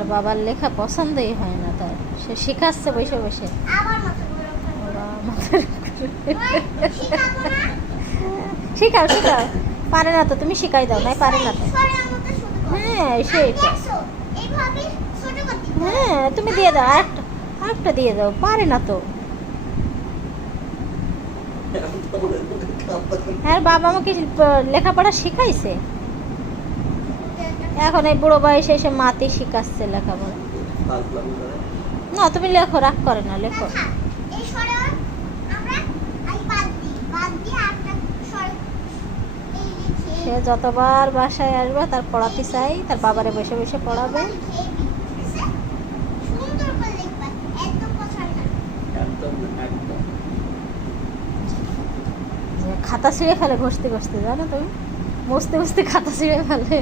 তার বাবার লেখা পছন্দই হয় না তার, সে শিখাচ্ছে বসে বসে। শিখাও শিখাও, পারে না তো তুমি শিখাই দাও, নাই পারে না তো। হ্যাঁ সেইটা, হ্যাঁ তুমি দিয়ে দাও, আরেকটা আরেকটা দিয়ে দাও, পারে না তো। হ্যাঁ বাবা আমাকে লেখাপড়া শিখাইছে, এখন এই বুড়ো বয়সে এসে মাতি শিখাচ্ছে লেখাপড়া। না তুমি লেখো, রাগ করে না, লেখো। সে যতবার বাসায় আসবে তার পড়াতে চাই, তার বাবারে বসে বসে পড়াবে। খাতা ছিঁড়ে ফেলে ঘষতে ঘষতে, জানো তুমি, বসতে বসতে খাতা ছিঁড়ে ফেলে।